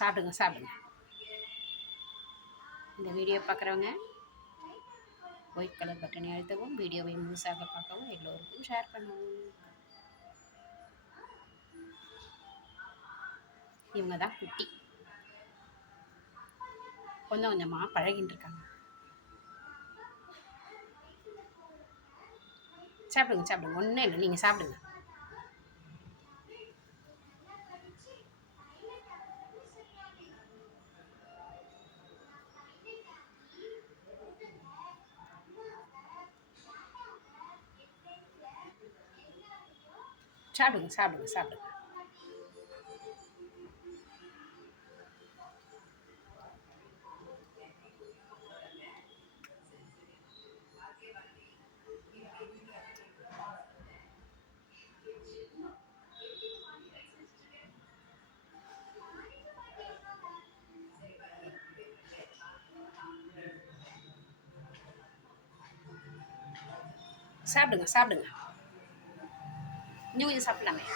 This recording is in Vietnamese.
சாப்பிடுங்க சாப்பிடுங்க இந்த வீடியோ பார்க்குறவங்க ஒயிட் கலர் பட்டனை அழுத்தவும் வீடியோவை முழுசாக பார்க்கவும் எல்லோருக்கும் ஷேர் பண்ணவும் இவங்க தான் குட்டி கொஞ்சம் கொஞ்சமாக பழகின்னு இருக்காங்க சாப்பிடுங்க சாப்பிடுங்க ஒன்றும் இல்லை நீங்கள் சாப்பிடுங்க chả đừng sao đừng sao đừng, sao đừng sao đừng new yung supplement.